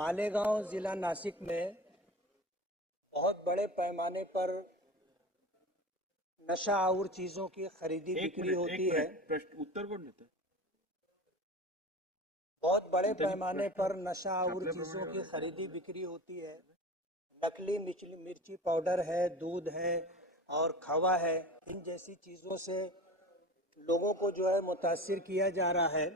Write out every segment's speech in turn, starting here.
मालेगांव जिला नासिक में बहुत बड़े पैमाने पर नशा और चीजों की खरीदी बिक्री होती है। प्रश्न उत्तर कौन देता है? बहुत बड़े पैमाने पर नशा और चीजों की खरीदी बिक्री होती है। नकली मिर्ची पाउडर है, दूध है और खवा है। इन जैसी चीजों से लोगों को जो है मुतासिर किया जा रहा है।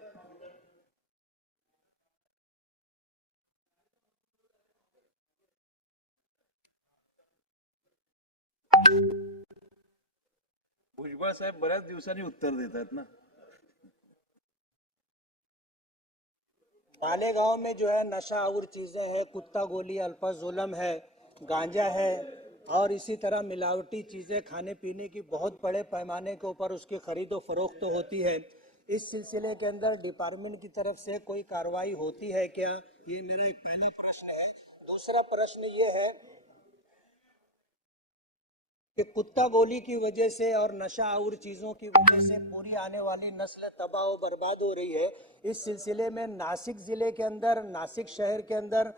भुजबळ साहेब बऱ्याच दिवसांनी उत्तर देत आहेत ना. मालेगांव में जो है नशा और चीजें हैं, कुत्ता गोली, अल्फाजुलम है, गांजा है और इसी तरह मिलावटी चीजें खाने पीने की बहुत बड़े पैमाने के ऊपर उसकी खरीदो फरोख्त होती है। इस सिलसिले के अंदर डिपार्टमेंट की तरफ से कोई कार्रवाई होती है क्या, ये मेरा एक पहला प्रश्न है। दूसरा प्रश्न ये है कि कुत्ता गोली की वजह से और नशा और चीजों की वजह से पूरी आने वाली नस्ल तबाह और बर्बाद हो रही है। इस सिलसिले में नासिक जिले के अंदर, नासिक शहर के अंदर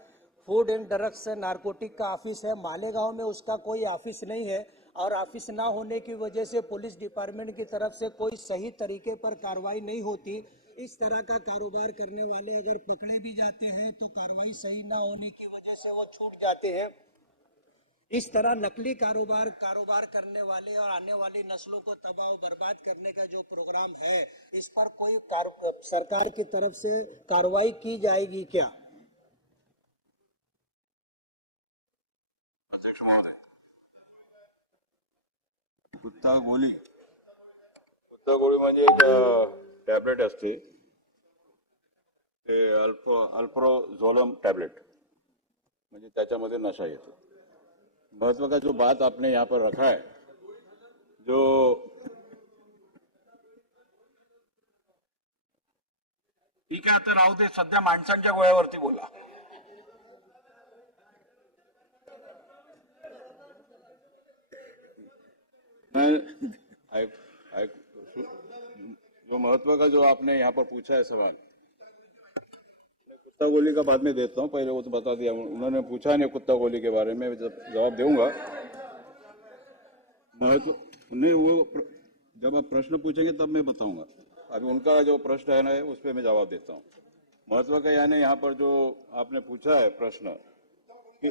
फूड एंड ड्रग्स नारकोटिक का ऑफिस है। मालेगांव में उसका कोई ऑफिस नहीं है और ऑफिस ना होने की वजह से पुलिस डिपार्टमेंट की तरफ से कोई सही तरीके पर कार्रवाई नहीं होती। इस तरह का कारोबार करने वाले अगर पकड़े भी जाते हैं तो कार्रवाई सही ना होने की वजह से वो छूट जाते हैं। इस तरह नकली कारोबार करने वाले और आने वाली नस्लों को तबाह और बर्बाद करने का जो प्रोग्राम है, इस पर कोई सरकार की तरफ से कार्रवाई की जाएगी क्या? अध्यक्ष महोदय, कुत्ता गोळी म्हणजे एक टॅबलेट असते, ते अल्प्रोझोलम टैबलेट, म्हणजे त्याच्यामध्ये नशा येतो। महत्व का जो बात आपने यहाँ पर रखा है, जो ठीक आहे, आता राहू दे, सध्या माणसांच्या गोळ्यावरती बोला। जो महत्व का जो आपने यहाँ पर पूछा है सवाल, कुत्ता गोली का बाद में देता हूँ, पहले वो तो बता दिया उन्होंने, पूछा नहीं कुत्ता गोली के बारे में, जवाब दूंगा। महत्व नहीं, वो जब आप प्रश्न पूछेंगे तब मैं बताऊंगा। अभी उनका जो प्रश्न है ना, उस पर मैं जवाब देता हूँ। महत्व का यानी यहाँ पर जो आपने पूछा है प्रश्न कि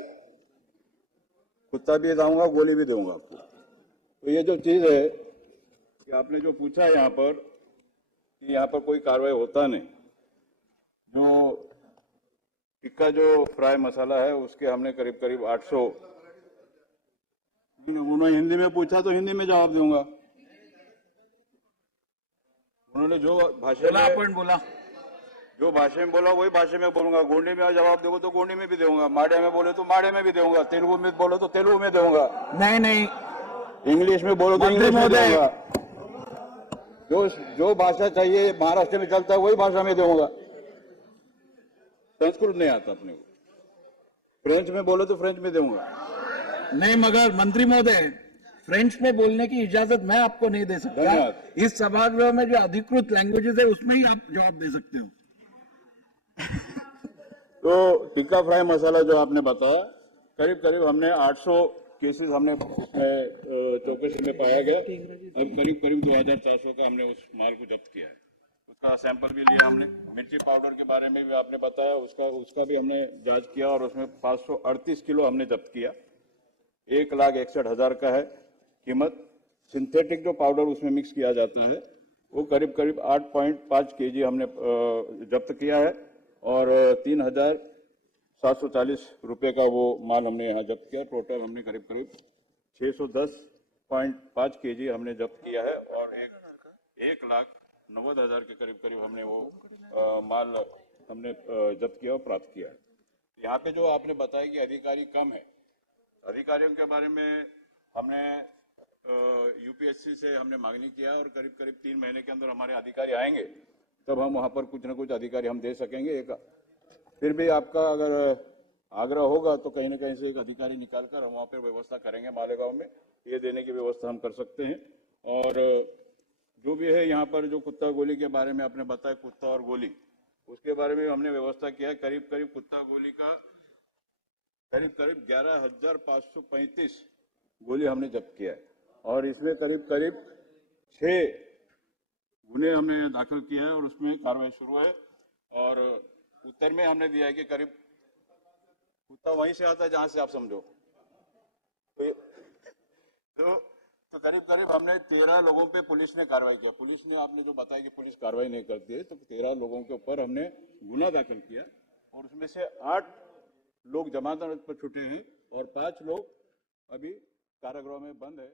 कुत्ता भी दूंगा, गोली भी दूंगा आपको, तो ये जो चीज है कि आपने जो पूछा है यहाँ पर कि यहाँ पर कोई कार्रवाई होता नहीं, जो टिक्का जो फ्राई मसाला है उसके हमने करीब करीब 800, उन्होंने हिंदी में पूछा तो हिंदी में जवाब दूंगा। उन्होंने जो भाषा में बोला, जो भाषा में बोला वही भाषा में बोलूंगा। गोंडी में जवाब दोगे तो गोंडी में भी दूंगा, माड़े में बोले तो माड़े में भी दूंगा, तेलुगु में बोलो तो तेलुगु में दूंगा। नहीं, इंग्लिश में बोलो तो इंग्लिश में दूंगा। जो भाषा चाहिए महाराष्ट्र में चलता है वही भाषा में दूंगा। संस्कृत नहीं आता अपने को, फ्रेंच में बोलो तो फ्रेंच में दूंगा। नहीं, मगर मंत्री महोदय, फ्रेंच में बोलने की इजाजत मैं आपको नहीं दे सकता। इस सभागृह में जो अधिकृत लैंग्वेजेस है उसमें ही आप जवाब दे सकते हो। तो टिक्का फ्राई मसाला जो आपने बताया, करीब करीब हमने 800 केसेस हमने चौकसी में पाया गया। अब करीब करीब 2400 का हमने उस माल को जब्त किया है। उसका सैंपल भी लिया हमने। मिर्ची पाउडर के बारे में भी आपने बताया, उसका भी हमने जांच किया और उसमें 538 किलो हमने जब्त किया। 1,61,000 का है कीमत। सिंथेटिक जो पाउडर उसमें मिक्स किया जाता है वो करीब करीब 8.5 केजी हमने जब्त किया है और 3,740 रुपए का वो माल हमने यहाँ जब्त किया। टोटल हमने करीब करीब 610.5 केजी हमने जब्त किया है और 1,90,000 के करीब करीब हमने वो माल हमने जब्त किया और प्राप्त किया है। यहाँ पे जो आपने बताया कि अधिकारी कम है, अधिकारियों के बारे में हमने यूपीएससी से हमने मांगनी किया और करीब करीब 3 महीने के अंदर हमारे अधिकारी आएंगे तब हम वहाँ पर कुछ न कुछ अधिकारी हम दे सकेंगे। फिर भी आपका अगर आग्रह होगा तो कहीं ना कहीं से एक अधिकारी निकालकर हम वहाँ पर व्यवस्था करेंगे। मालेगांव में ये देने की व्यवस्था हम कर सकते हैं। और जो भी है यहाँ पर जो कुत्ता गोली के बारे में आपने बताया, कुत्ता और गोली, उसके बारे में हमने व्यवस्था किया है। करीब करीब कुत्ता गोली का करीब करीब 11,535 गोली हमने जब्त किया है और इसमें करीब करीब 6 गुने हमने दाखिल किया है और उसमें कार्रवाई शुरू है। और उत्तर में हमने दिया है कि करीब कुत्ता वहीं से आता है जहां से आप समझो, तो करीब करीब हमने 13 लोगों पे पुलिस ने कार्रवाई किया। पुलिस ने, आपने जो बताया कि पुलिस कार्रवाई नहीं करती है, तो 13 लोगों के ऊपर हमने गुना दाखिल किया और उसमें से 8 लोग जमानत पर छूटे हैं और 5 लोग अभी कारागृह में बंद है।